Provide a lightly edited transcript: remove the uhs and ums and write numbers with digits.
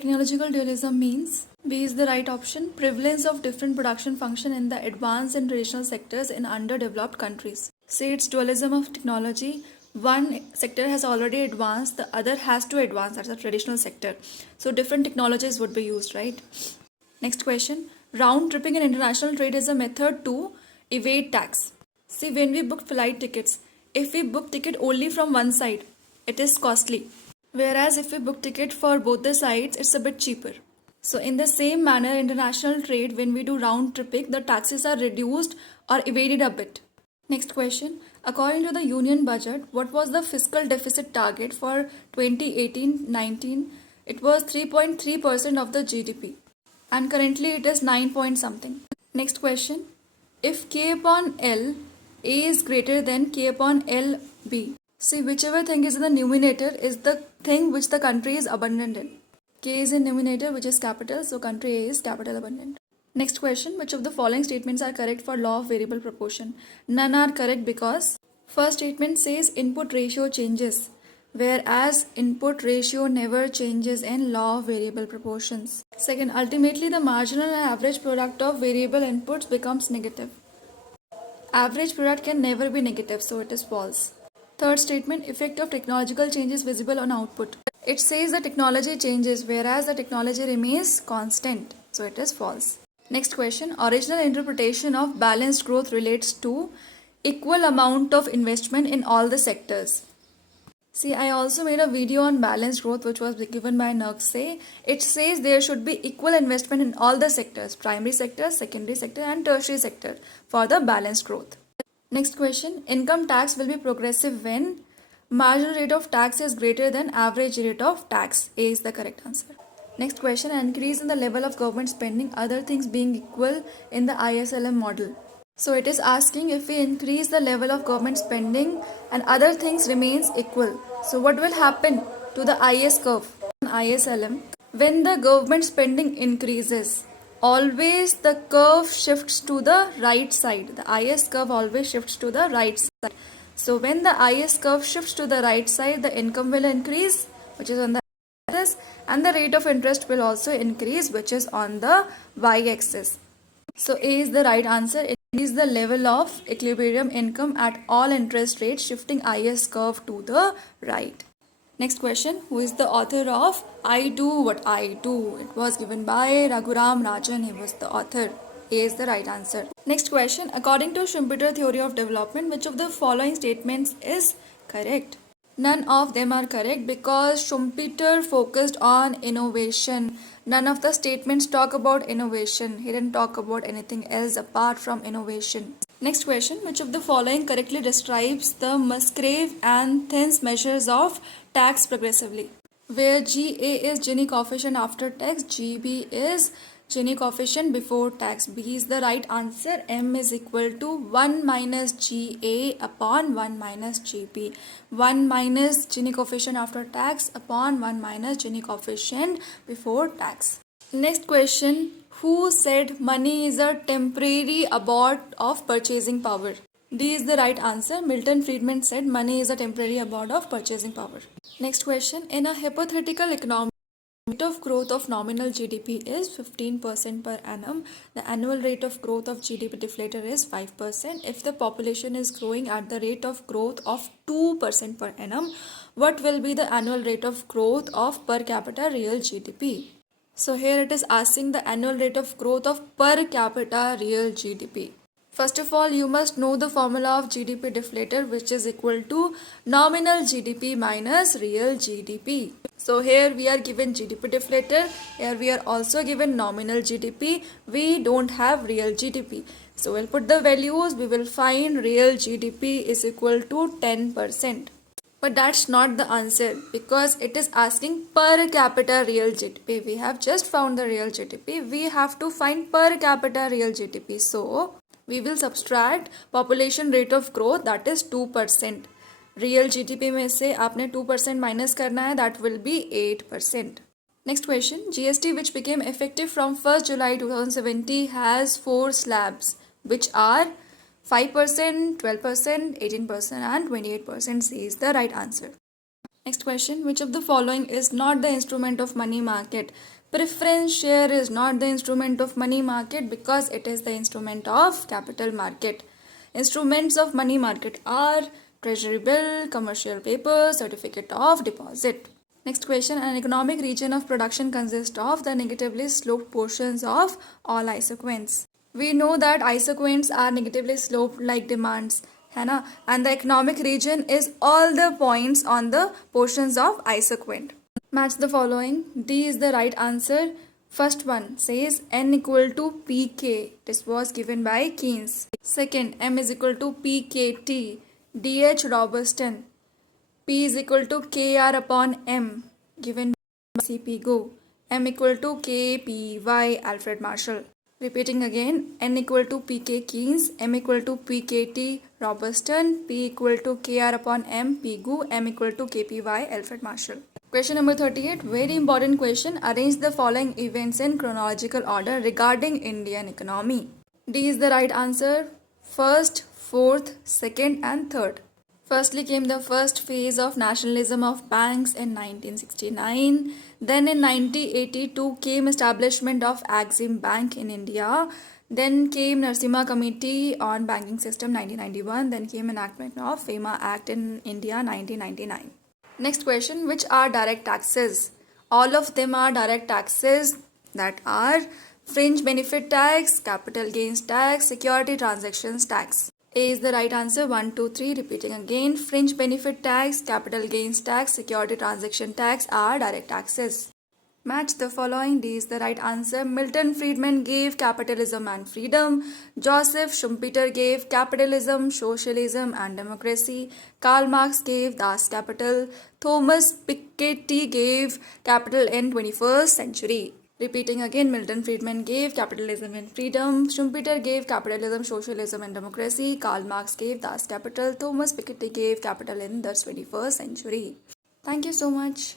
Technological dualism means B is the right option. Prevalence of different production function in the advanced and traditional sectors in underdeveloped countries. Say it's dualism of technology. One sector has already advanced, the other has to advance. That's the traditional sector. So different technologies would be used, right? Next question. Round tripping in international trade is a method to evade tax. See, when we book flight tickets, if we book ticket only from one side, it is costly. Whereas if we book ticket for both the sides, it's a bit cheaper. So in the same manner, international trade, when we do round tripping, the taxes are reduced or evaded a bit. Next question. According to the union budget, what was the fiscal deficit target for 2018-19? It was 3.3% of the GDP. And currently it is 9 point something. Next question. If K upon L, A is greater than K upon L, B. See, whichever thing is in the numerator is the thing which the country is abundant in. K is in numerator, which is capital, so country A is capital abundant. Next question. Which of the following statements are correct for law of variable proportion? None are correct because first statement says input ratio changes, whereas input ratio never changes in law of variable proportions. Second, ultimately the marginal and average product of variable inputs becomes negative. Average product can never be negative, so it is false. Third statement, effect of technological changes visible on output. It says the technology changes, whereas the technology remains constant, so it is false. Next question, original interpretation of balanced growth relates to equal amount of investment in all the sectors. See, I also made a video on balanced growth which was given by Nurse. It says there should be equal investment in all the sectors, primary sector, secondary sector and tertiary sector for the balanced growth. Next question, income tax will be progressive when marginal rate of tax is greater than average rate of tax. A is the correct answer. Next question, an increase in the level of government spending, other things being equal in the ISLM model. So it is asking if we increase the level of government spending and other things remains equal. So what will happen to the IS curve? ISLM, when the government spending increases, always the curve shifts to the right side. The IS curve always shifts to the right side. So when the IS curve shifts to the right side, the income will increase, which is on the x-axis, and the rate of interest will also increase, which is on the y-axis. So A is the right answer. It is the level of equilibrium income at all interest rates, shifting IS curve to the right. Next question, who is the author of I Do What I Do? It was given by Raghuram Rajan. He was the author. A is the right answer. Next question, according to Schumpeter theory of development, which of the following statements is correct? None of them are correct because Schumpeter focused on innovation. None of the statements talk about innovation. He didn't talk about anything else apart from innovation. Next question, which of the following correctly describes the Musgrave and Thin's measures of tax progressively? Where GA is Gini coefficient after tax, GB is Gini coefficient before tax. B is the right answer. M is equal to 1 minus GA upon 1 minus GB. 1 minus Gini coefficient after tax upon 1 minus Gini coefficient before tax. Next question, who said money is a temporary abode of purchasing power? D is the right answer. Milton Friedman said money is a temporary abode of purchasing power. Next question, in a hypothetical economy, rate of growth of nominal GDP is 15% per annum. The annual rate of growth of GDP deflator is 5%. If the population is growing at the rate of growth of 2% per annum, what will be the annual rate of growth of per capita real GDP? So here it is asking the annual rate of growth of per capita real GDP. First of all, you must know the formula of GDP deflator, which is equal to nominal GDP minus real GDP. So here we are given GDP deflator, here we are also given nominal GDP, we don't have real GDP. So we'll put the values, we will find real GDP is equal to 10%. But that's not the answer because it is asking per capita real GDP. We have just found the real GDP, we have to find per capita real GDP. So we will subtract population rate of growth, that is 2%. Real GDP में से आपने 2% minus करना है, that will be 8%. Next question, GST which became effective from 1 July 2070 has 4 slabs which are 5%, 12%, 18% and 28%. C is the right answer. Next question, which of the following is not the instrument of money market? Preference share is not the instrument of money market because it is the instrument of capital market. Instruments of money market are treasury bill, commercial paper, certificate of deposit. Next question, an economic region of production consists of the negatively sloped portions of all isoquants. We know that isoquants are negatively sloped like demands, है ना? And the economic region is all the points on the portions of isoquant. Match the following. D is the right answer. First one says N equal to PK. This was given by Keynes. Second, M is equal to PKT. DH Robertson. P is equal to KR upon M. Given by CP Go. M equal to KPY Alfred Marshall. Repeating again, N equal to PK Keynes, M equal to PKT Robertson, P equal to KR upon M Pigou, M equal to KPY Alfred Marshall. Question number 38, very important question. Arrange the following events in chronological order regarding Indian economy. D is the right answer. First, fourth, second and third. Firstly came the first phase of nationalism of banks in 1969. Then in 1982 came establishment of Exim Bank in India. Then came Narasimha Committee on Banking System 1991. Then came enactment of FEMA Act in India 1999. Next question, which are direct taxes? All of them are direct taxes, that are fringe benefit tax, capital gains tax, security transactions tax. A is the right answer. 1, 2, 3. Repeating again. Fringe benefit tax, capital gains tax, security transaction tax are direct taxes. Match the following. D is the right answer. Milton Friedman gave Capitalism and Freedom. Joseph Schumpeter gave Capitalism, Socialism and Democracy. Karl Marx gave Das Kapital. Thomas Piketty gave Capital in 21st Century. Repeating again, Milton Friedman gave Capitalism and Freedom. Schumpeter gave Capitalism, Socialism and Democracy. Karl Marx gave Das Kapital. Thomas Piketty gave Capital in the 21st Century. Thank you so much.